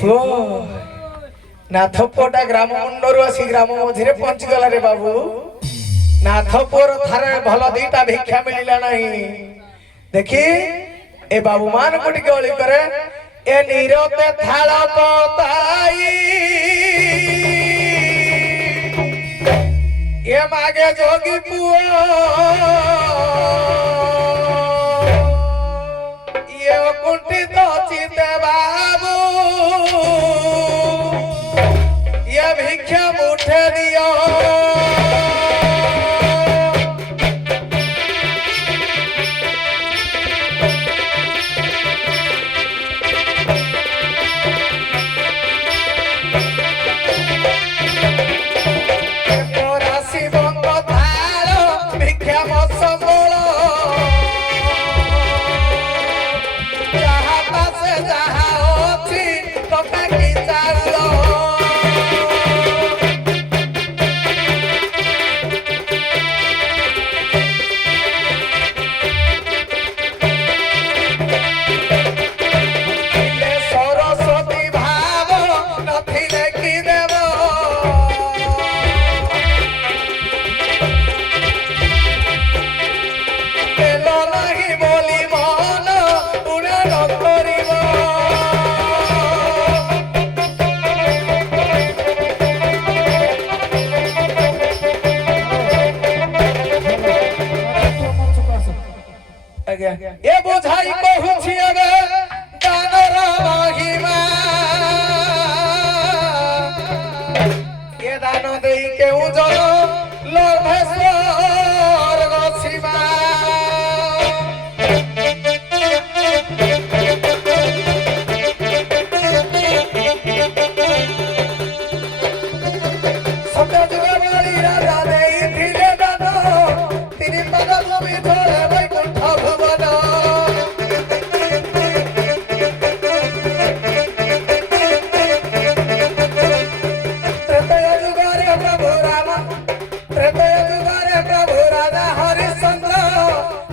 পুଅ ନାଥ ପୁଅଟା ଗ୍ରାମ ମୁଣ୍ଡରୁ ଆସି ଗ୍ରାମ ମଝିରେ ପହଞ୍ଚିଗଲା ରେ ବାବୁ। ନାଥ ପୁଅର ଥରେ ଭଲ ଦିଟା ଭିକ୍ଷା ମିଳିଲା ନାହିଁ। ଦେଖି ଏ ବାବୁ ମାନଙ୍କୁ ଟିକେ ଅଳି କରେ। ଏ ନିରତେ ଥାଳ ପତାଇ ଏ ମାଗେ ଯୋଗୀ ପୁଅ ଇଏ କୁଣ୍ଠିତ ଚିତେ ବାବୁ ये भिक्षा मुठे दियो राशि बंग थाल भिक्षा मसंगोल जहाँ पासे जहाँ अच्छी टका की चालो ये बुझाई कहूछि एबे दानर महिमा ये दान देई केउ जन लोभेश्वर गछिमा सत्य जुग बाली राजा देई थिले दान तिनि पद भूमि थोड़े वैकुंठ भुवन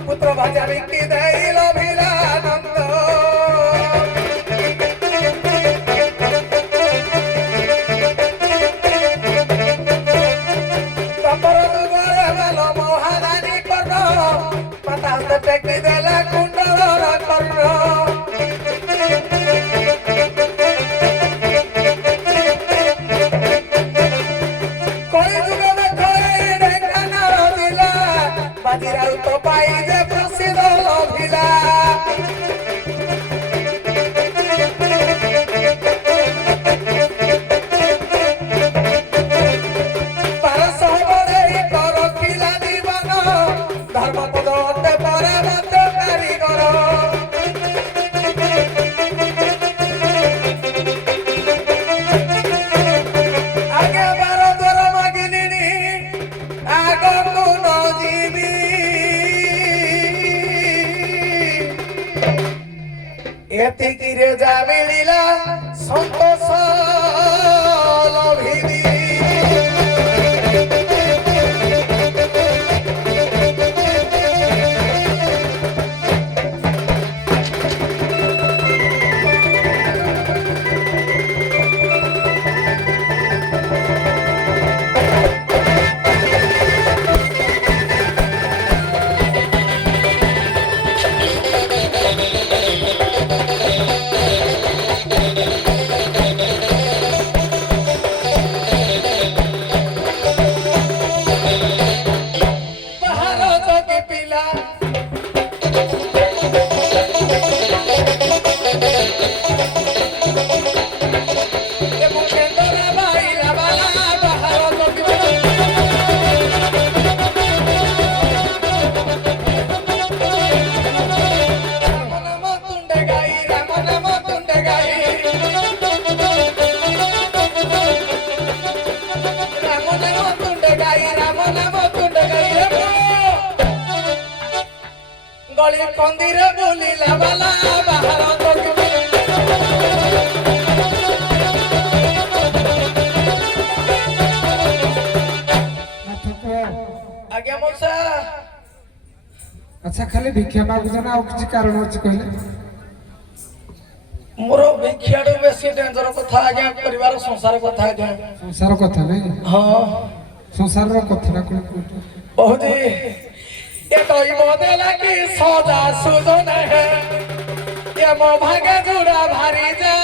पुत्र भजा विकी दैल भिलानंद कपर दुगरे बेल महारानी कर्ण माता हाथ टेकी देला कुंडलर कर्ण कोई जुग में कोई ढेंकानाल जिला बाजीराव तो पाई जे प्रसिद्ध लभिला रखिला जीवन धर्म पद अते परामत कारीगर आगे बार द्वार मागिलिनी आगକୁ न ଯିବି ଏତିକିରେ ଯା ମିଳିଲା ସନ୍ତୋଷ ଲଭିବି गली कंदीर बोलिला बाला बाहर आज्ञा मौसा अच्छा खाली भिक्षा मागुछ ना और किसी कारण अछि कहले मोर भिक्षाटू बेसी डेंजर कथा आज्ञा परिवार संसार कथा आज्ञा संसार कथा नहीं हाँ संसार कथा कोन बहुत ये कोई मोदेला की सौदा सुजन है ये मो भागे जुड़ा भारी जा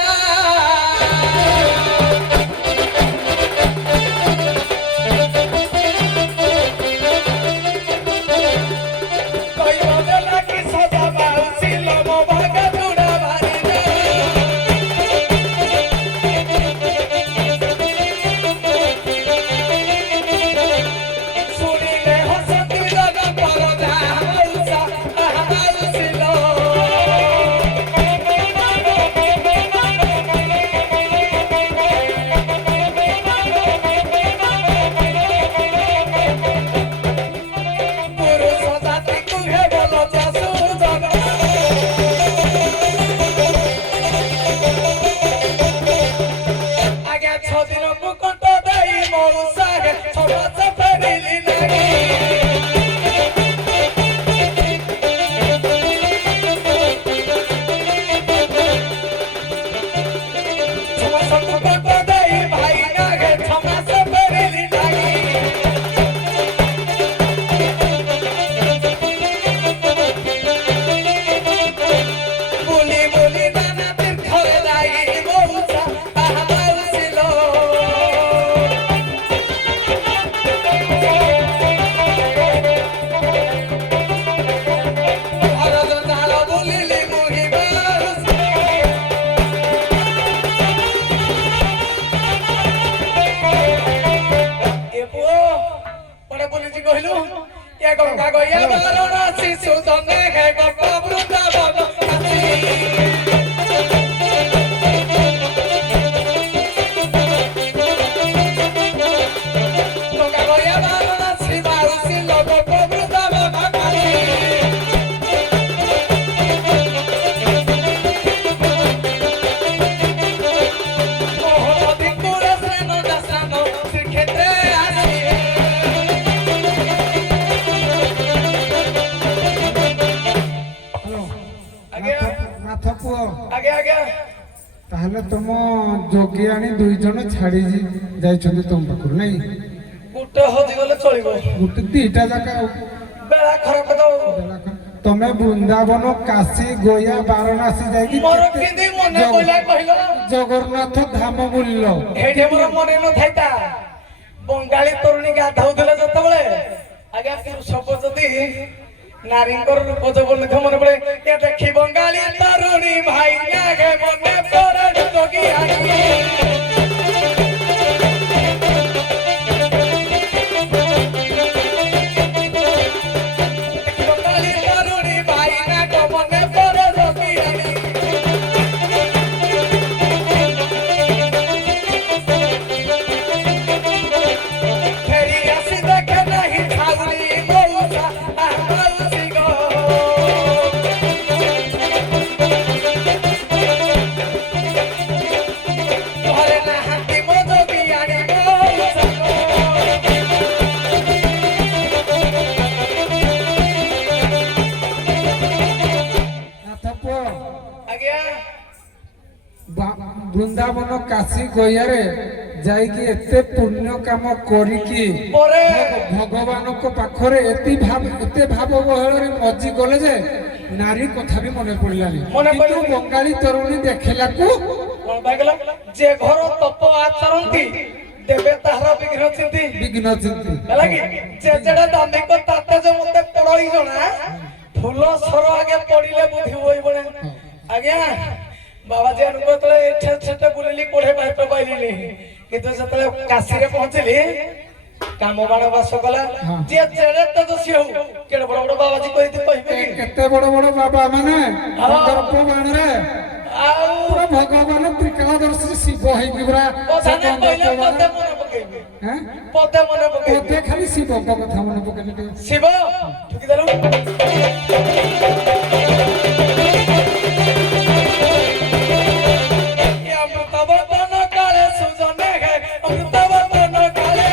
कोई मोदेला की सौदा बाउसी लो मो भागे जुड़ा भारी जा सुनीले हसती लगा परदा बाउसा बाउसी लो पुरुष जाति कुहे बोलो जासु जन आगे 6 दिन को कंट देई मौसा गे छोड़ा से फेरिली नाही छोड़ा से कंट देई भाई ना गे छोड़ा से फेरिली नाही बोली बोली दाना फिर घरे लाई मौसा बाउसी लो भरत जाल बोलिली मुही बाउसी ए पुओ पड़े बोलिची कहिलु ए गंगा गया बारणा शिशु जने गे गप वृंदावन काशी गंगा गया बारणा श्री बाउसी लो गप वृंदावन काशी मोहन दिकुर श्रेण दशान श्रीक्षेत्रे आसी हेलो आगे नाथ पुओ आगे आगे ताहले तुम जोगी आनी दुई जण छाड़ी जाइछन्ते तुम पाखरु नहीं गुटे हजी गले चलिबो गोटे दीटा जाका बेला खराब दो तमे वृंदावन काशी गया वाराणसी जाइकी मोर किदी मने बोला कहिलो जगन्नाथ धाम बुलिलो हेठे मोर मने न थाइता बंगाली तरुणी गाधाउथले जतबेले आगे पुरुष पजती नारींकर रूप जबरदस्त मने पड़े के देखी बंगाली तरुणी भाई आगे मने पड़े जोगी आगे देखी बंगाली तरुणी भाई आगे मने पड़े जोगी आगे फेरी आसी देखे नहीं छाउली मौसा बाउसी गो घरे ना हाथी मो जोगी आनी मौसा नाथ पुओ आज्ञा वृंदावन काशी गयारे जाइकी एते पुण्य काम करिकी परे भगवान को पाखरे एते भाव बहଳରେ मजी गले जे नारी कथा भी मने पड़लानी मने किंतु पड़लानी। बंगाली तरुणी देखलाकू कोन बागला जे घर तप आचरंती देवे ताहार विघ्न चिंती विघ्न चिंती ହେଲା କି ଯେ ଯେଟା ଦାମିକ ତାତେ ଯେ ମତେ ପଡଇ ଜଣା ଫୁଲ ସର ଆगे ପଡିଲେ ବୁଦ୍ଧି ହୋଇ ବଣେ ଆଜ୍ଞା ବାବା ଯେ ଅନୁକୂଳ ତଳେ ଏଠେ ସେଠେ ବୁଲିଲି କୋଢେ ବାଟ ପାଇଲିନି କିନ୍ତୁ ଯେତେବେଳେ କାଶୀରେ ପହଞ୍ଚିଲି କାମ ବାଣ ବାସ କଲା ଯିଏ ଯେଡ଼େ ତେଜସ୍ୱୀ ହଉ କେଡେ ବଡ ବଡ ବାବାଜୀ କହିତେ କହିବେ କି କେତେ ବଡ ବଡ ବାବା ମାନେ ଗର୍ଭ ବାଣରେ ଆଉ ପୁରା ଭଗବାନ ତ୍ରିକାଳଦର୍ଶୀ ଶିବ ହେଇକି ପୁରା ପଧାନେ କହିଲେ ପଦେ ମନେ ପକେଇବେ ହାଁ ପଦେ ମନେ ପକେଇବେ ପଦେ ଖାଲି ଶିବଙ୍କ କଥା ମନେ ପକେଇଲେ ଟିକେ ଶିବ ଠୁକିଦେଲୁ ଅମୃତବର୍ତ୍ତନ କାଳେ ସୁଜନେ ହେ ଅମୃତବର୍ତ୍ତନ କାଳେ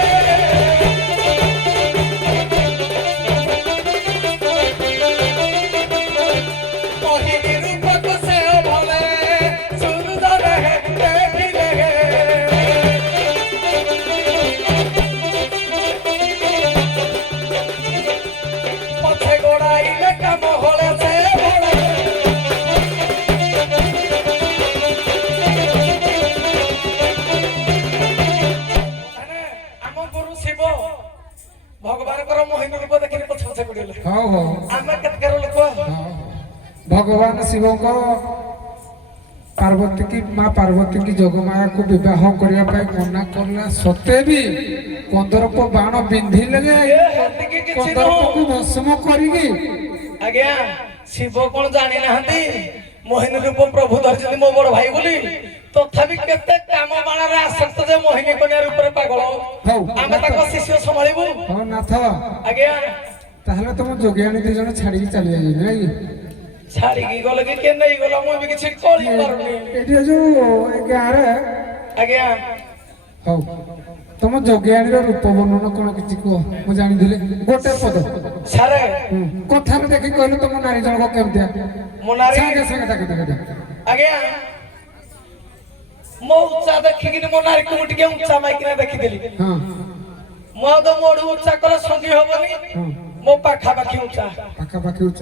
ମୋହିନୀ ରୂପକୁ ସେ ଭଲେ ଭଗବାନଙ୍କର ମୋହିନୀ ରୂପ ଦେଖିକି ପଛ ପଛ ପଡ଼ିଗଲେ ହଉ ହଉ ଆମେ କେତେକାର ଲୋକ ଭଗବାନ ଶିବଙ୍କ ପାର୍ବତୀ କି ମା ପାର୍ବତୀ କି ଯୋଗମାୟାକୁ ବିବାହ କରିବା ପାଇଁ ମନା କଲା ସତେ ବି କନ୍ଦର୍ପ ବାଣ ବିନ୍ଧିଲେ ଯେ ହେତିକି କିଛି କନ୍ଦର୍ପକୁ ଭସ୍ମ କରିକି ଆଜ୍ଞା ଶିବ କଣ ଜାଣି ନାହାନ୍ତି ମୋହିନୀ ରୂପ ପ୍ରଭୁ ଧରିଛନ୍ତି ମୋ ବଡ ଭାଇ ବୋଲି ତଥାପି କେତେ କାମ ବାଣରେ ଆସକ୍ତ ଯେ ମୋହିନୀ କନ୍ୟା ରୂପରେ ପାଗଳ ହଉ ଆମେ ତାଙ୍କ ଶିଷ୍ୟ ସମ୍ଭାଳିବୁ ହଉ ନାଥ ଆଜ୍ଞା ତାହେଲେ ତମ ଯୋଗିଆଣୀ 2 ଜଣ ଛାଡିକି ଚାଲି ଯାଇଛନ୍ତି ନାଇଁ କି? ଛାଡିକି ଗଲେ କି କେ ନେଇ ଗଲା ମୁଁ ବି କିଛି କରିପାରୁନି ଏଠି ଯୋଉ ଏ ଗାଁରେ ଆଜ୍ଞା ହଉ ତମ ଯୋଗିଆଣୀର ରୂପ ବର୍ଣ୍ଣନ କଣ କିଛି କୁହ ମୁଁ ଜାଣିଥିଲି ଗୋଟେ ପଦ ସାରେ କଥାରେ ଦେଖି କହିଲେ ତମ ନାରୀ ଜଣକ କେମିତିଆ ମୋ ନାରୀ ସାଙ୍ଗେ ସାଙ୍ଗେ ତାକୁ ଦେଖେ ଆଜ୍ଞା ମୋ ଉଚ୍ଚା ଦେଖିକିନି ମୋ ନାରୀକୁ ମୁଁ ଟିକେ ଉଚ୍ଚା ମାଇକିନା ଦେଖିଦେଲି ହଁ ମୁଁ ଆଉ ତ ମୋଠୁ ଉଚ୍ଚା କଲେ ସଙ୍ଗୀ ହବନି ହଁ ମୋ ପାଖାପାଖି ଉଚ୍ଚା ପାଖାପାଖି ଉଚ୍ଚ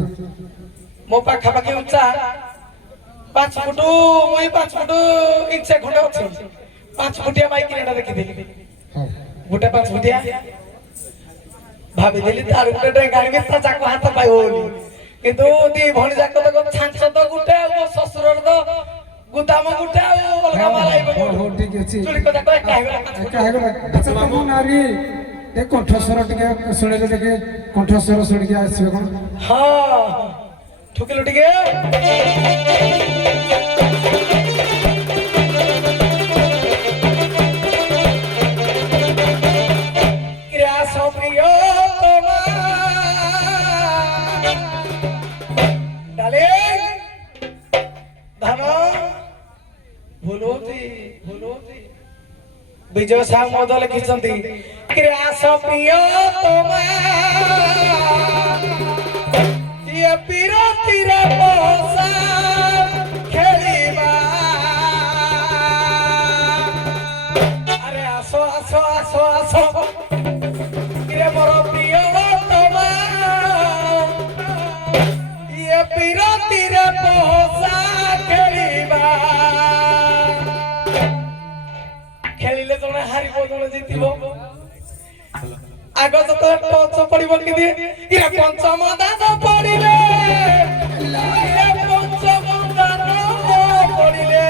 ମୋ ପାଖାପାଖି ଉଚ୍ଚା 5 ଫୁଟ ମୁଇଁ 5 ଫୁଟ ଇଞ୍ଚେ ଖଣ୍ଡେ ଅଛି 5 ଫୁଟିଆ ମାଇକିନା ଦେଖିଦେଲି ହଉ ଗୋଟେ 5 ଫୁଟିଆ ଭାବିଦେଲି ତାର ଗୋଟେ ଡେଙ୍ଗାଣିବି ତା ଯାକ ହାତ ପାଇବ ବୋଲି କିନ୍ତୁ ଦି ଭଉଣୀ ଯାକ ତ ଛାଞ୍ଚ ତ ଗୋଟେ ଆଉ ମୋ ଶ୍ୱଶୁରର ତ ଗୁଦାମ ଗୋଟେ ଆଉ ଅଲଗା ମାଲ ହଉ ଠିକ ଅଛି ଚୁଳି ଯାକ ଏକା ହେଇଗଲା ଏକା ହେଇଗଲା ଆଚ୍ଛା ତମ ନାରୀ ଏ କଣ୍ଠସ୍ୱର ଟିକେ ଶୁଣିଲେ ଟିକେ କଣ୍ଠସ୍ୱର ଶୁଣିକି ଆସିବେ କଣ ହଁ ଠୁକିଲୁ ଟିକେ ଗ୍ରାସ ପ୍ରିୟ ଡାଲେ ଧାନ ଭୁଲୁଛି ବିଜୟ ସାହୁ ମହୋଦୟ ଲେଖିଛନ୍ତି ଗ୍ରାସ ପ୍ରିୟ ଇଏ ବିରତିରେ ବସା ଖେଳିବା ଆରେ ଆସ ଆସ ଆସ ଆସ କିରେ ମୋର ପ୍ରିୟ ତମା ଇଏ ବିରତିରେ ବସା ଖେଳିବା ଖେଳିଲେ ଜଣେ ହାରିବ ଜଣେ ଜିତିବ ଆଗ ତ ଟଚ ପଡିବ କି ଇରେ ପଞ୍ଚମ ଦାନ ପଡିଲେ ଇରେ ପଞ୍ଚମ ଦାନ ପଡିଲେ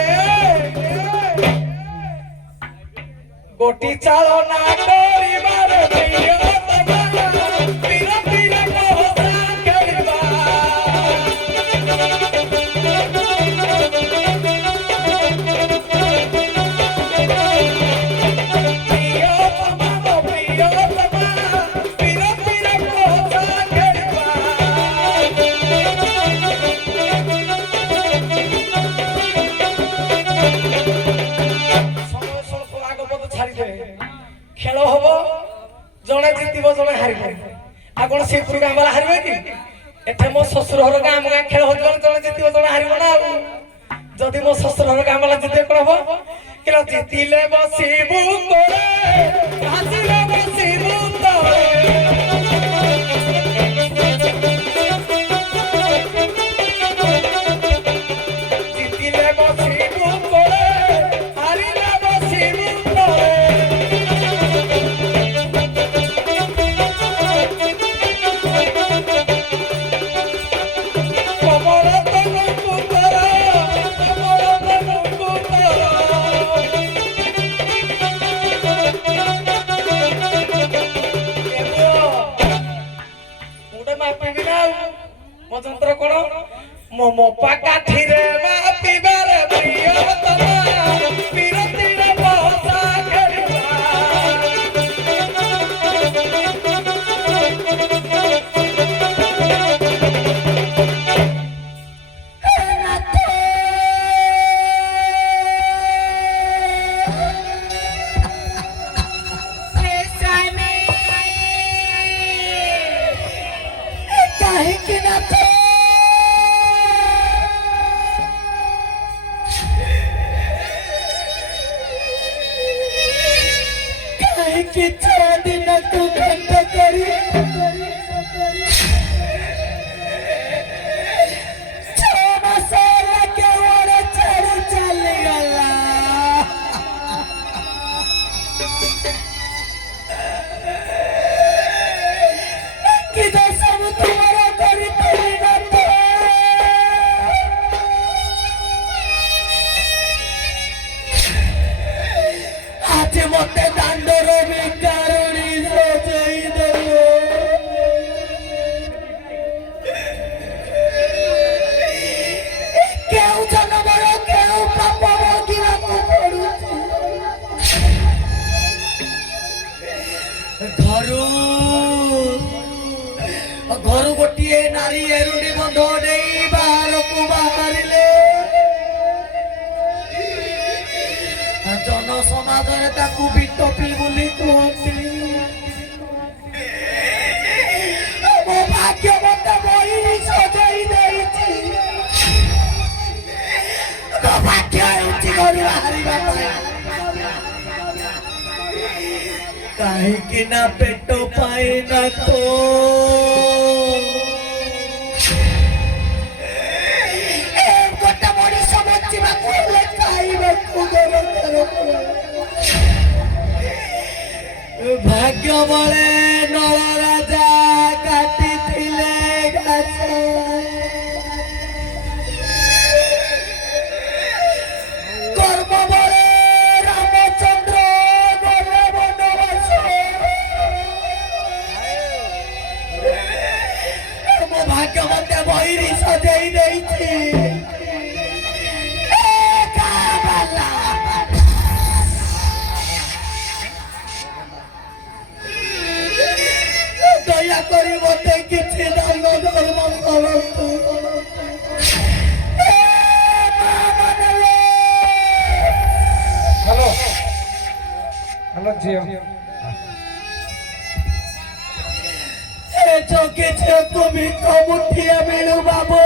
ଗୋଟି ଚାଳ ନା କରିବାର ପ୍ରିୟ ତମା ବିରତିରେ ବସା ଖେଳିବା ଖେଳ ହବ ଜଣେ ଜିତିବ ଜଣେ ହାରିବ ଆଉ କଣ ସେପୁର ଗାଁ ବାଲା ହାରିବେ କି ଏଠି ମୋ ଶ୍ୱଶୁର ଘର ଗାଁ ଆମ ଗାଁ ଖେଳ ହଉଛି ଜଣେ ଜିତିବ ଜଣେ ହାରିବ ନା ଆଉ ଯଦି ମୋ ଶ୍ୱଶୁର ଘର ଗାଁ ବାଲା ଜିତିବେ କଣ ହବ କିଲୋ ଜିତିଲେ ବସିବୁ କୋଳେ ହାସିଲେ ବସିବୁ ତଳେ ଜିତିଲେ ବସିବୁ କୋଳେ ହାରିଲେ ବସିବୁ ତଳେ ମୋ କାଠିରେ ମାପିବାରେ ପ୍ରିୟତମା ବିରତିରେ ବସା ଖେଳିବା କାହିଁକି ନାଥ कि सब तुम्हारा करी तेरी नाथ आज मते दांडर भिकारुणी सजाई देलो केउ जनमर केउ पाप भोगिବାକୁ पडुଛି ଘରୁ ଗୋଟିଏ ନାରୀ ଏରୁଣ୍ଡି ବନ୍ଧ ନେଇ ବାହାରକୁ ବାହାରିଲେ ଜନ ସମାଜରେ ତାକୁ ବିଟପି ବୋଲି କୁହନ୍ତି ମୋ ଭାଗ୍ୟ ମତେ ବହିରେ ସଜାଇ ଦେଇଛି ମୋ ଭାଗ୍ୟ ହେଉଛି ଘରୁ ବାହାରିବା ପାଇଁ କାହିଁକି ନା ପେଟ ପାଇଁ ନା ତ ଗୋଟେ ମଣିଷ ବଞ୍ଚିବାକୁ ହେଲେ ଖାଇବାକୁ ଦରକାର ଭାଗ୍ୟ ବଳେ ନଳ ରାଜା କାଟିଥିଲେ ଘାସ କର୍ମ ବଳେ ରାମଚନ୍ଦ୍ର ଗଲେ ବନବାସ ମୋ ଭାଗ୍ୟ ମତେ ବହିରେ ସଜେଇ ଦେଇଛି ଦୟା କରି ମତେ କିଛି ଦାନ ଧର୍ମ କରନ୍ତୁ হ্যালো হ্যালো ঝিও চোখে তুমি কমুঠিয়া মিলু বাবু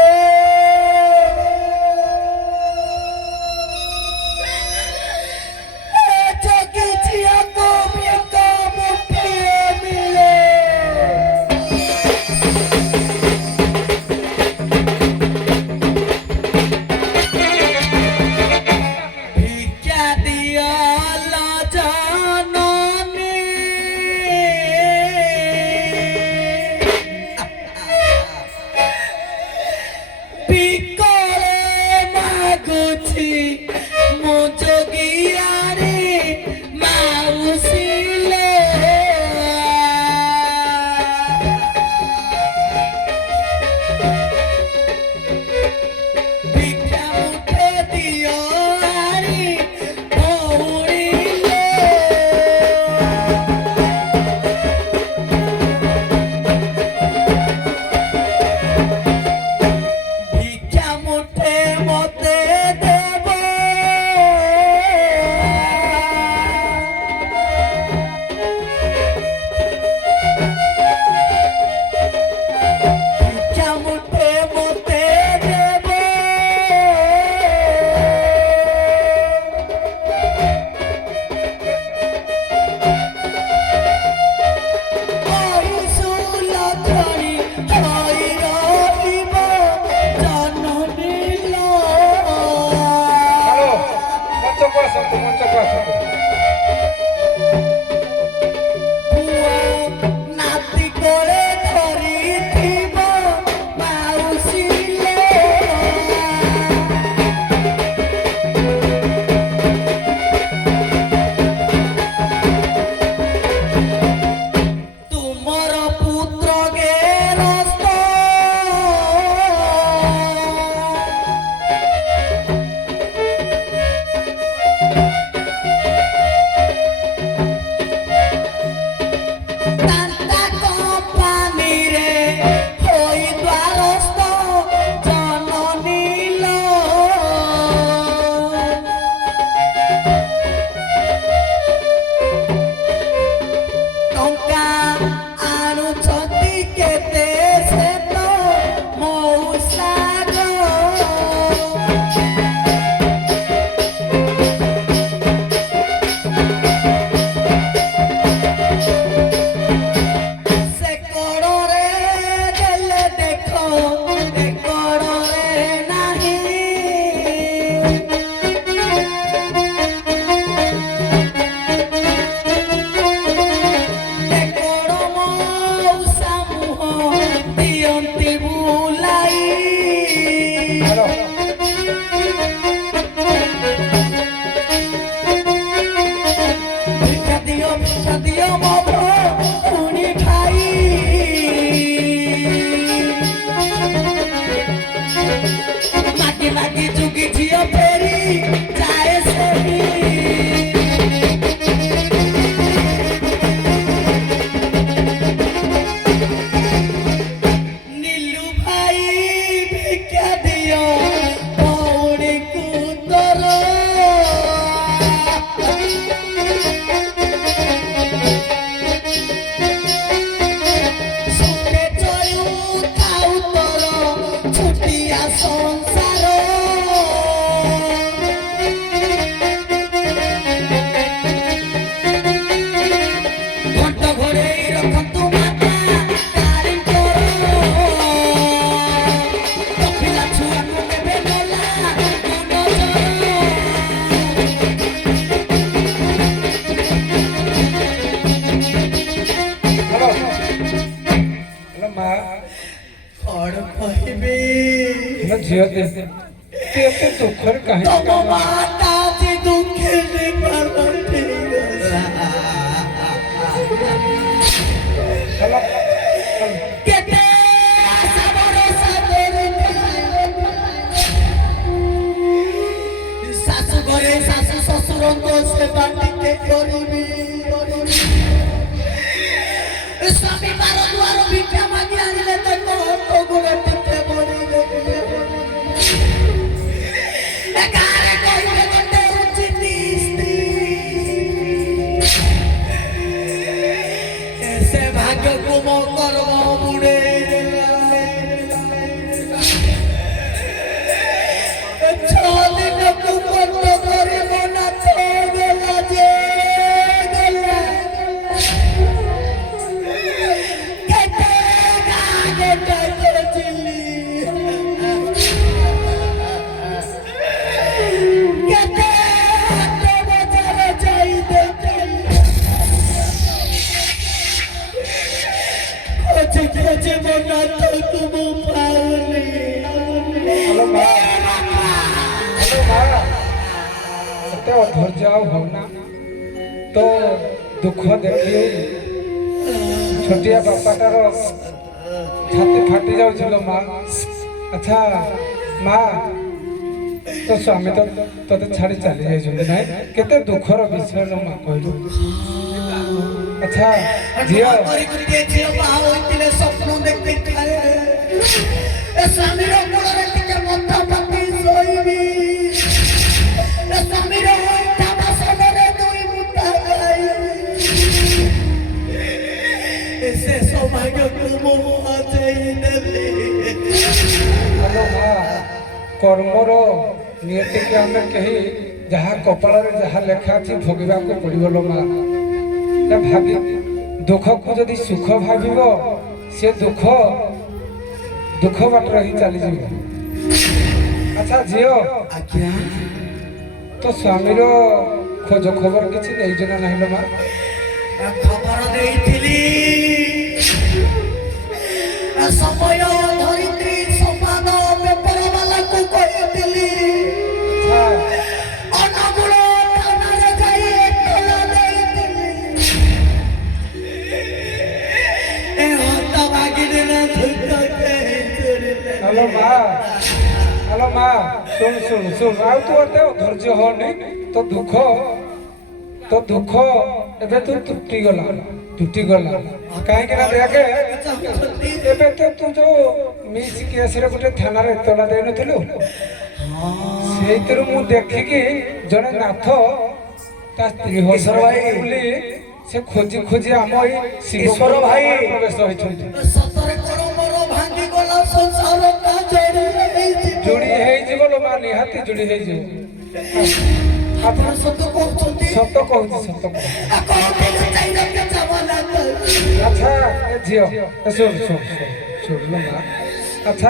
চোখে তুমি কমুঠিয়া মিলে ভিক্ষা দিয়া জাননী ଦିଅନ୍ତି ବୁଲାଇ ଭିକ୍ଷା ଦିଅ ମୋ ଭଉଣୀ ଭାଇ ମାଗି ମାଗି ଯୁଗି ଝିଅ ଫେରି ଯାଏ ସେଠି नीलू भाई भिक्षा दियो भौणी कुतर सुखे चलू थाउ तोर छुटिया संसार घंट घोड़ेई रखतु माता ମା କଣ କହିବି ଝିଅ ଦେ ତୁ ଏତେ ଦୁଃଖରେ କାହିଁକି ତମ ମାତା ଆଜି ଦୁଃଖରେ ପାଲଟି ହେଲା କେତେ ଆଶା ଭରସା କରିଥିଲି ଶାଶୁ ଘରେ ଶାଶୁ ଶ୍ୱଶୁରଙ୍କ ସେବା ଟିକେ କରିବି ସ୍ୱାମୀ ବାର ଦୁଆର ଭିକ୍ଷା ମାଗି ଆଣିଲେ ତାଙ୍କ ହାତ ଗୋଡ଼ ଟିକେ ବଢ଼ିଦେବି ଗାଁରେ କହିଲେ ଗୋଟେ ଉଚିତ ସ୍ତ୍ରୀ ସେ ଭାଗ୍ୟକୁ ମୋ କର୍ମ ବୁଡ଼େଇ ଦେଲା 6 ଦିନକୁ ବନ୍ଦ କରି ମୋ ନାଥ ଗଲା ଯେ ଗଲା କେତେ ଗାଁ ଗୋଟା ଖୋଜିଲି କେତେ ହାଟ ବଜାର ଯାଇ ଦେଖିଲି ଖୋଜି ଖୋଜି ମୋ ନାଥକୁ ମୁଁ ପାଉନି ହ୍ୟାଲୋ ମା ଏତେ ଅଧୈର୍ଯ୍ୟ ଆଉ ହଉନା ତ ଦୁଃଖ ଦେଖି ଛୋଟିଆ ବାପାଟାର ଛାତି ଫାଟି ଯାଉଛି ଲୋ ମା ଆଚ୍ଛା ମା ତୋ ସ୍ୱାମୀ ତ ତୋତେ ଛାଡ଼ି ଚାଲି ଯାଇଛନ୍ତି ନାଇଁ କେତେ ଦୁଃଖର ବିଷୟ ଲୋ ମା କହିଲୁ ଆଚ୍ଛା ଝିଅ ଝିଅ ବାହା ହୋଇଥିଲେ ସ୍ୱପ୍ନ ଦେଖିଥାଏ ସ୍ୱାମୀର କୋଳରେ ଟିକେ ମଥା ପାତି ଶୋଇବି ସ୍ୱାମୀର ହୋଇଥା ବାସନରେ 2 ମୁଠା ଖାଇବି ସେ ସୌଭାଗ୍ୟକୁ ମୁଁ ହଜେଇ ଦେଲି ହ୍ୟାଲୋ ମା କର୍ମର ନିୟତିକି ଆମେ କେହି ଯାହା କପାଳରେ ଯାହା ଲେଖା ଅଛି ଭୋଗିବାକୁ ପଡ଼ିବ ଲୋ ମା ଭାବି ଦୁଃଖକୁ ଯଦି ସୁଖ ଭାବିବ ସେ ଦୁଃଖ ବାଟରେ ହିଁ ଚାଲିଯିବ ଆଚ୍ଛା ଝିଅ ଆଜ୍ଞା ତୋ ସ୍ୱାମୀର ଖୋଜ ଖବର କିଛି ନେଇଛୁ ନା ନାହିଁ ଲୋ ମା ଖବର ଦେଇଥିଲି ସମୟ ଧରିତ୍ରୀ ସମ୍ବାଦ ପେପର ବାଲାକୁ କହିଥିଲି ଅନୁଗୁଳ ଥାନାରେ ଯାଇ ଏତଲା ଦେଇଥିଲି ଏ ହତ ମାଗିଲେ ନା ହ୍ୟାଲୋ ମା ଶୁଣ ଆଉ ତୁ ଏତେ ଧୈର୍ଯ୍ୟ ହନି ତୋ ଦୁଃଖ ଏବେ ତୁ ତୁଟିଗଲା କାହିଁକି ନା ଦେଖେ ଏବେ ତ ତୁ ଯୋଉ ମିସ୍ କେସରେ ଗୋଟେ ଥାନାରେ ଏତଲା ଦେଇନଥିଲୁ ସେଇଥିରୁ ମୁଁ ଦେଖିକି ଜଣେ ନାଥ ତା ସ୍ତ୍ରୀ ଈଶ୍ୱର ଭାଇ ବୋଲି ସେ ଖୋଜି ଆମ ଏଇ ଈଶ୍ୱର ଭାଇ ପ୍ରବେଶ ହୋଇଛନ୍ତି ସତରେ କଣ ମୋର ଭାଙ୍ଗି ଗଲା ସଂସାରଟା ଯୋଡ଼ି ହେଇଯିବ ଲୋ ମା ନିହାତି ଯୋଡ଼ି ହେଇଯିବ ଆପଣ ସତ କହୁଛନ୍ତି ସତ କହୁଛି ଆଚ୍ଛା ଏ ଝିଅ ଶୁଣ ଲୋ ମା ଆଚ୍ଛା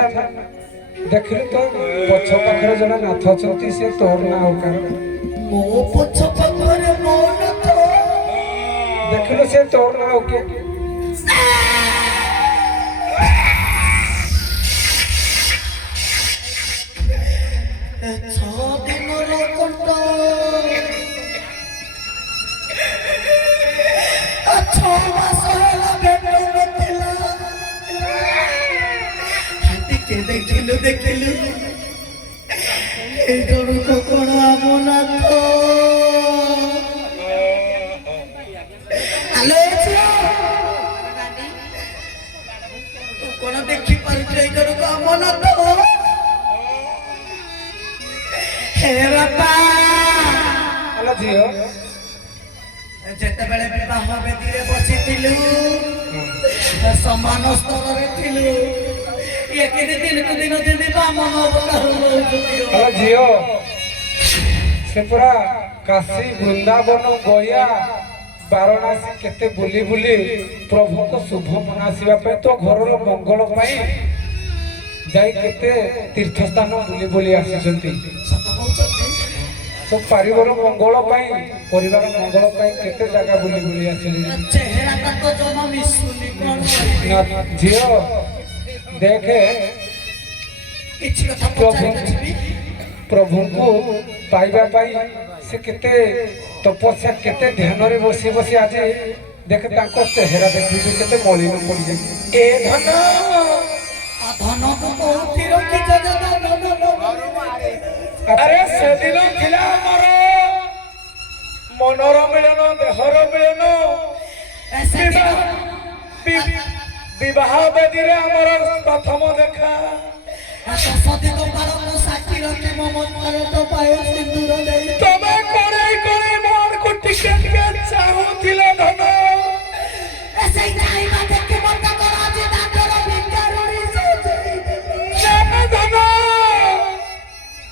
ଦେଖିଲୁ ତ ପଛ ପାଖରେ ଜଣେ ନାଥ ଅଛନ୍ତି ସେ ତୋର ନା ଆଉ କାହାର ମୋ ପଛ ପାଖରେ ମୋ ନାଥ ଦେଖିଲୁ ସେ ତୋର ନା ଆଉ କିଏ ଦେଖିଲୁ ଦେଖିଲୁ এই জনক কোন আমনা তো হ্যালো কোন দেখি পারুছ এই জনক আমনা তো হে বাবা আলো ঝিও যেତେବେଳେ ବିବାହ ବେଦୀରେ ବସିଥିଲୁ ସମାନ ସ୍ତରରେ ଥିଲୁ ଏକିରି ଦିନକୁ ଦିନ ଦିଦି ବାମନ ଅବତାର ରହୁଛନ୍ତି ଆଲୋ ଝିଅ ସେ ପୁରା କାଶୀ ବୃନ୍ଦାବନ ଗୟା ବାରାଣସୀ କେତେ ବୁଲି ବୁଲି ପ୍ରଭୁଙ୍କ ଶୁଭ ମନାସିବା ପାଇଁ ତ ଘରର ମଙ୍ଗଳ ପାଇଁ ଯାଇ କେତେ ତୀର୍ଥସ୍ଥାନ ବୁଲି ବୁଲି ଆସିଛନ୍ତି ସତ କହୁଛନ୍ତି ତ ପାରିବାର ମଙ୍ଗଳ ପାଇଁ ପରିବାର ମଙ୍ଗଳ ପାଇଁ କେତେ ଜାଗା ବୁଲି ବୁଲି ଆସିଲେଣି ଚେହେରାଟା ତ ଜମା ମିଶୁନି କଣ କହିବି ନା ଝିଅ ଦେଖେ କିଛି କଥା ପଚାରିବି ପ୍ରଭୁଙ୍କୁ ପାଇବା ପାଇଁ ସେ କେତେ ତପସ୍ୟା କେତେ ଧ୍ୟାନରେ ବସି ବସି ଆଜି ଦେଖେ ତାଙ୍କ ଚେହେରା ଦେଖିଛୁ କେତେ ମଳିନ ପଡ଼ିଯାଇଛି ଏ ଧନ ଧନକୁ କୋଉଠି ରଖିଛ ଯେ ଧନ ଆରେ ସେଦିନ ଥିଲା ଆମର ମନର ମିଳନ ଦେହର ମିଳନ ବିବାହ ବେଦୀରେ ଆମର ପ୍ରଥମ ଦେଖା ସଦିକ ପାଳକୁ ସାକ୍ଷୀ ରଖି ମୋ ମନରେ ତ ପାଏ ସିନ୍ଦୁର ଦେଇ ତମେ କରେଇ କରେଇ ମନକୁ ଟିକେ ଟିକେ ଚାହୁଁଥିଲ ଧନ ସେଇ ଚାହିଁବା ଦେଖି ମତେ କରାଛି ତାଙ୍କର ଭିକାରୁଣୀ ଧନ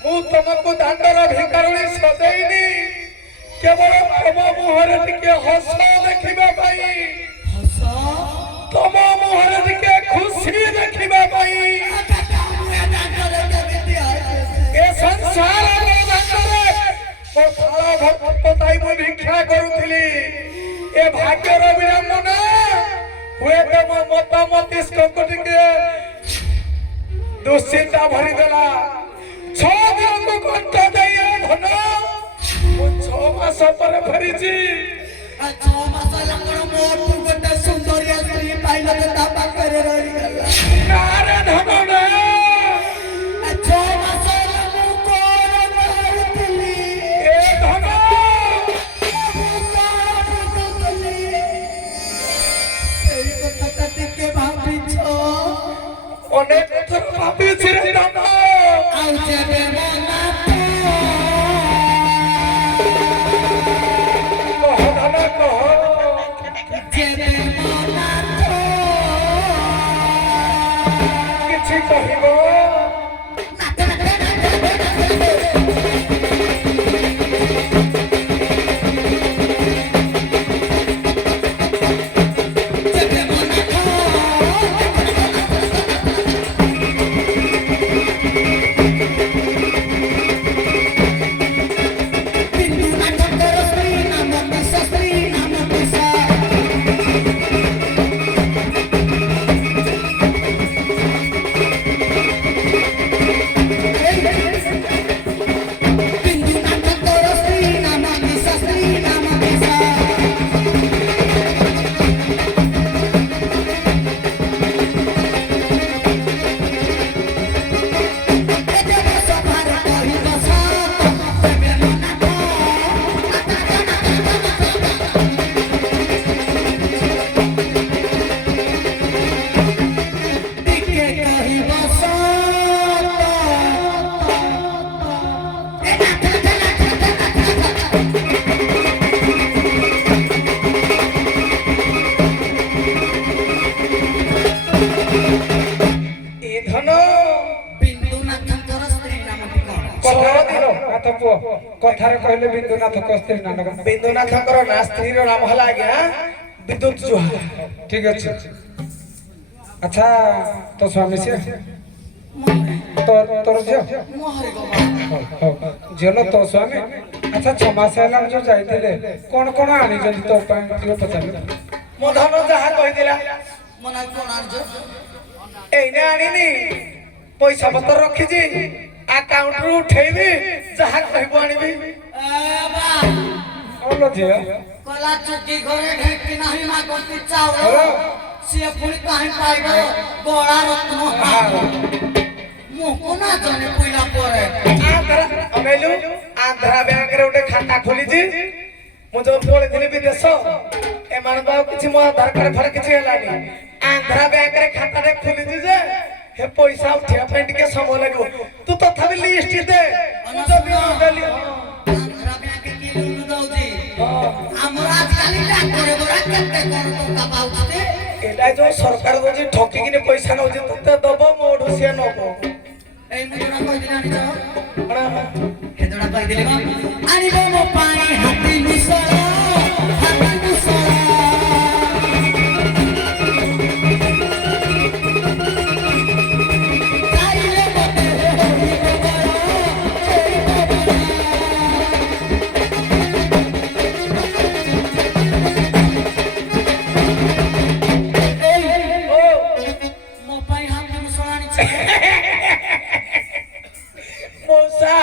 ମୁଁ ତମକୁ ଦାଣ୍ଡର ଭିକାରୁଣୀ ସଜେଇନି କେବଳ ତମ ମୁହଁରେ ଟିକେ ହସ ଦେଖିବା ପାଇଁ ତମ ମୁହଁରେ ଟିକେ ଖୁସି ଦେଖିବା ପାଇଁ ଏ ସଂସାରର ଦାଣ୍ଡରେ ମୋ ଥାଳ ଭର୍ତ୍ତାଇ ମୁଁ ଭିକ୍ଷା କରୁଥିଲି ଏ ଭାଗ୍ୟର ବିଡ଼ମ୍ବନା ହୁଏତ ମୋ ମତ ମସ୍ତିଷ୍କକୁ ଟିକେ ଦୁଶ୍ଚିନ୍ତା ଭରିଦେଲା 6 ଦିନକୁ କଣ୍ଟ ଦେଇ ଧନ ମୁଁ 6 ମାସ ପରେ ଫେରିଛି 6 ମାସ ଲଙ୍ଗଣ ମୋଠୁ ଗୋଟେ ସୁନ୍ଦରିଆ ସ୍ତ୍ରୀ ପାଇଲ ତା ପାଖରେ ରହିଗଲା ନାରେ ଧନ ନା 6 ମାସ ମୁଁ କଣ କରୁଥିଲି ଏ ଧନ ସେଇ କଥାଟା ଟିକେ ଭାବିଛ ଅନେକ ଥର ଭାବିଛି ରେ ଧନ ଆଉ ଯେବେ ମନା କହ ଧନ କହ ଯେବେ ମନା କିଛି କହିବ कथार कहले बिंदुनाथ को स्त्री नाम बिंदुनाथ ना स्त्री नाम हला आज्ञा विद्युत जुहा ठीक अच्छे अच्छा तो स्वामी से तो तोर झियो झियो तो स्वामी अच्छा 6 मास हला जो जाइतिले कोन कोन आनी जदी तो पाए पचार मो धन जहा कहि दिला मना कोन आनजो एने आनीनी पैसा पत्र रखी जी अकाउंट रु उठेबी जहा कहबो आनीबी बा ओलो झियो कला चुकी घरे ढेकी नाही मागती चावल से पुणी काहे पाइबो गोळा रत्न ମୁଁ କୋନା ଜଣେ ପଇଲା ପରେ ଆନ୍ଧ୍ରା ବ୍ୟାଙ୍କରେ ଗୋଟେ ଖାତା ଖୋଲିଛି ମୁଁ ଯୋଉ ପଳେଇଥିଲି ବିଦେଶ ଏମାନଙ୍କୁ ଆଉ କିଛି ମୋ ଆଧାର କାର୍ଡ ଫାର୍ଡ କିଛି ହେଲାନି ଆନ୍ଧ୍ରା ବ୍ୟାଙ୍କରେ ଖାତାଟେ ଖୋଲିଛି ଯେ ହେ ପଇସା ଉଠିବା ପାଇଁ ଟିକେ ସମୟ ଲାଗିବ ତୁ ତଥାପି ଲିଷ୍ଟ ଦେ ମୁଁ ଯଦି ଦେଲି ଆନ୍ଧ୍ରା ବ୍ୟାଙ୍କ କି ଲୋନ ଦଉଛି ଆମର ଆଜିକାଲି ଡାକରେ ବରା କେତେ କଣ ଟଙ୍କା ପାଉଛନ୍ତି ଏଇଟା ଯୋଉ ସରକାର ଦଉଛି ଠକିକିନି ପଇସା ନଉଛି ତତେ ଦବ ମୋଠୁ ସିଏ ନବ ଏଇ ମୁଁ ଜଣା କହିଥିଲି ଆଣିଛ କଣ ଏ ଜଣା କହିଥିଲି କଣ ଆଣିବ ମୋ ପାଇଁ ହାତୀ ମୁସଳ ହାତୀ ମୁସଳ ଚାଇଲେ ମତେ ହୋଇ ପବନ ଚୋରି ପବନ ଓ ମୋ ପାଇଁ ହାତୀ ମୁସଳ ଆଣିଛ ମଉସା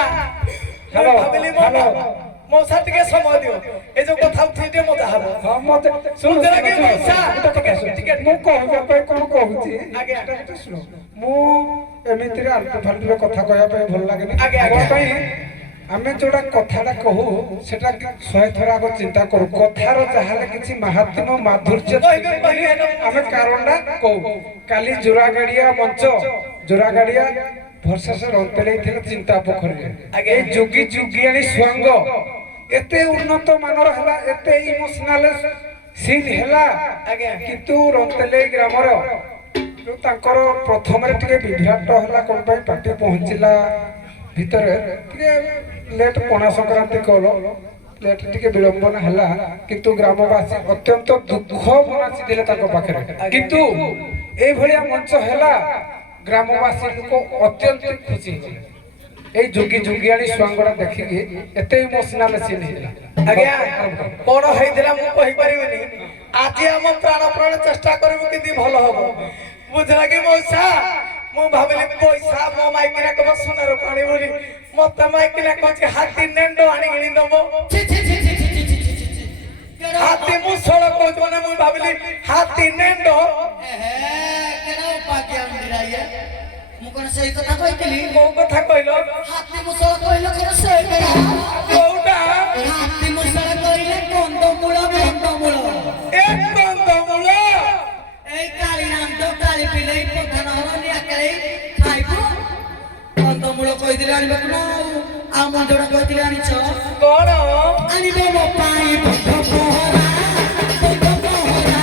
ହ୍ୟାଲୋ, ଭାବିଲି ହ୍ୟାଲୋ। ମଉସା ଟିକେ ସମୟ ଦିଅ ଏ ଯୋଉ କଥା ଉଠି ଟିକେ ମଜା ହବ ହଁ ମତେ ଶୁଣ ମତେ ଲାଗେ ମଉସା ଟିକେ ମୁଁ କହିବା ପାଇଁ କଣ କହୁଛି ଆଜ୍ଞା। ସେଟା ଟିକେ ଶୁଣ ମୁଁ ଏମିତିରେ ଆଲତୁ ଫାଲତୁରେ କଥା କହିବା ପାଇଁ ଭଲ ଲାଗେନି ଆଜ୍ଞା, କଣ ଆଜ୍ଞା। ପାଇଁ ଆମେ ଯୋଉଟା କଥାଟା କହୁ ସେଟା 100 ଥର ଆଗ ଚିନ୍ତା କରୁ କଥାର ଯାହାହେଲେ କିଛି ମାହାତ୍ମ୍ୟ ମାଧୁର୍ଯ୍ୟ କହିବେ, କହିବେ। ଆମେ କାରଣଟା କହୁ କାଲି ଜୋରାଗାଡିଆ ମଞ୍ଚ ଜୋରାଗାଡିଆ ଭର୍ସେସ ରନ୍ତେଲେଇ ଥିଲା ଚିନ୍ତା ପୋଖରୀରେ ଆଜ୍ଞା। ଏଇ ଯୁଗି ଯୁଗିଆଣୀ ସ୍ୱାଙ୍ଗ ଏତେ ଉନ୍ନତ ମାନର ହେଲା ଏତେ ଇମୋସନାଲ ସିନ୍ ହେଲା ଆଜ୍ଞା। କିନ୍ତୁ ରନ୍ତେଲେଇ ଗ୍ରାମର ଯୋଉ ତାଙ୍କର ପ୍ରଥମରେ ଟିକେ ବିଭ୍ରାଟ ହେଲା କଣ ପାଇଁ ପାର୍ଟି ପହଞ୍ଚିଲା ଭିତରେ ଟିକେ ଲେଟ୍ ପଣା ସଂକ୍ରାନ୍ତି କଲ ଲେଟ୍ ଟିକେ ବିଳମ୍ବନ ହେଲା କିନ୍ତୁ ଗ୍ରାମବାସୀ ଅତ୍ୟନ୍ତ ଦୁଃଖ ମନାସିଥିଲେ ତାଙ୍କ ପାଖରେ କିନ୍ତୁ ଏଇଭଳିଆ ମଞ୍ଚ ହେଲା ଗ୍ରାମବାସୀ ଲୋକ ଅତ୍ୟନ୍ତ ଖୁସି ହେଇଗଲେ ଏଇ ଯୁଗି ଯୁଗିଆଣୀ ସ୍ୱାଙ୍ଗଟା ଦେଖିକି ଏତେ ଇମୋସନାଲ ସିନ୍ ହେଇଥିଲା ଆଜ୍ଞା କଣ ହେଇଥିଲା ମୁଁ କହିପାରିବିନି ଆଜି ଆମ ପ୍ରାଣ ପ୍ରାଣ ଚେଷ୍ଟା କରିବୁ କେମିତି ଭଲ ହବ ବୁଝିଲା କି ମଉସା ମୁଁ ଭାବିଲି ପଇସା ମୋ ମାଇକିନା କବ ସୁନାର ପାଣି ବୋଲି ମତେ ମାଇକିନା କହୁଛି ହାତୀ ନେଣ୍ଡ ଆଣିକିଣି ଦବ ଛି ଛି ଛି ଛି ଛି ଛି ଛି ଛି ହାତୀ ମୁସଳ କହୁଛି ମାନେ ମୁଁ ଭାବିଲି ହାତୀ ନେଣ୍ଡ କେନା ଉପାଧ୍ୟ ଆଣିଲା ମୁଁ କଣ ସେଇ କଥା କହିଥିଲି କୋଉ କଥା କହିଲ ହାତୀ ମୁସଳ କହିଲ କଣ ସେଇ କଥା କୋଉଟା ହାତୀ ମୁସଳ କହିଲେ କନ୍ଦମୂଳ କନ୍ଦମୂଳ ଏ କନ୍ଦମୂଳ ଏଇ କାଳି ରାନ୍ଧ କାଳି ପିଲେଇ ପଠାଣ ନିଆକାଳି ଖାଇବୁ କନ୍ଦମୂଳ କହିଥିଲେ ଆଣିବାକୁ ନା ଆଉ ମଞ୍ଜୁର କହିଥିଲେ ଆଣିଛ କଣ ଆଣିବ ମୋ ପାଇଁ ବନ୍ଧ ପହରା ବନ୍ଧ ପହରା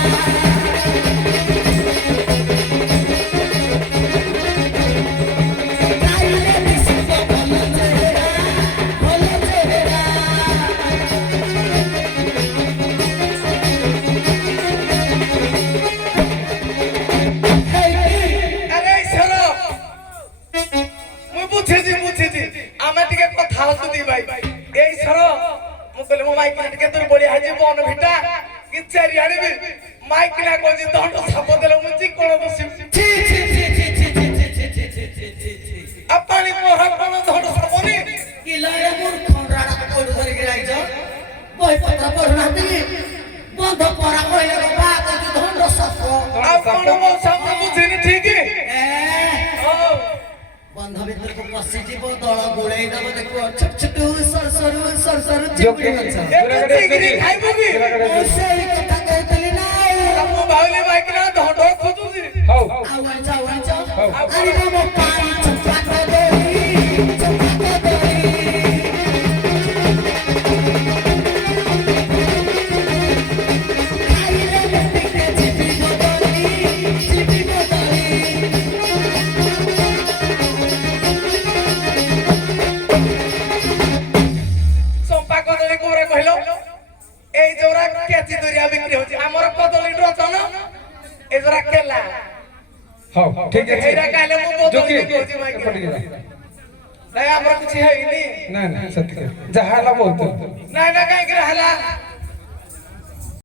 ଖାଇଲେ ଦିଶିବ ଭଲ ଚେହେରା ଭଲ ଚେହେରା ଆରେ ଈଶ୍ୱର ମୁଁ ବୁଝିଛି ଆମେ ଟିକେ କଥା ହଉଛୁ ଦି ଭାଇ ଏଇ ଈଶ୍ୱର ମୁଁ କହିଲି ମୋ ମାଇକିନା ଟିକେ ଦୂର ବଢିଆ ହେଇଛି ବନ ଭିଟା କି ଚାରି ଆଣିବି ମାଇକିନା କହୁଛି ଦଣ୍ଡ ସାପ ଦେଲେ ମୁଁ ଚିକଣ ବସିବି ଛି ଛି ଛି ଛି ଛି ଛି ଛି ଛି ଛି ଛି ଛି ଛି ଛି ଆଉ ପାଣି ମୋହା କଣ ଦଣ୍ଡ ସାପନି କିଲରେ ମୂର୍ଖ ରାଣା କୋଡୁ ଧରିକି ଯାଇଛ ବହି ପତ୍ର ପଢୁନାହାନ୍ତି ବନ୍ଧ ପରା କହିଲେ ବାବା କହୁଛି ଧଣ୍ଡ ସାପ ଆଉ କଣ ମୋ ସାପ ବୁଝିନି ଠିକ ହଉ ବନ୍ଧ ଭିତରକୁ ପଶିଯିବ ଦଳ ଗୋଳେଇ ଦବ ଦେଖିବ ଛୋଟ ଛୋଟ ସରୁ ସରୁ ଯୋଗୀ ଚିଙ୍ଗୁଡି ମାଛ ଏବେ ଚିକିରି ଖାଇବୁ କି ମୁଁ ସେଇ କଥା କହୁଥିଲି ନା ଆଉ ମୁଁ ଭାବିଲି ମାଇକିନା ଦଣ୍ଡ ଖୋଜୁଛି ହଉ ଆଉ ଆଣିଛ ଆଣିବ ମୋ ପାଇଁ ଚପାଟ ଦୋଳି ଚପାଟ ଦୋଳି ଖାଇଲେ ଟିକେ ଯିବି ବଦଳି ଚମ୍ପା କଦଳୀ କୋଉରା କହିଲ ଏଇ ଯୋଉରା କେଜି ଦରିଆ ବିକ୍ରି ହଉଛି ଆମର କଦଳୀ ଡଜନ ଏଇ ଯୋଉରା କେଲା ହଉ ଠିକ ଅଛି ହେଇରା ଖାଇଲେ ମୁଁ ବଦଳି ଯୋଗୀ କହୁଛି ମାଇକି ଏପଟିକି ଯା। ନାଇଁ ଆମର କିଛି ହେଇନି ନାଇଁ ନାଇଁ ସେତିକି ଯାହା ହେଲା ବହୁତ ନାଇଁ ନା କାହିଁକି ହେଲା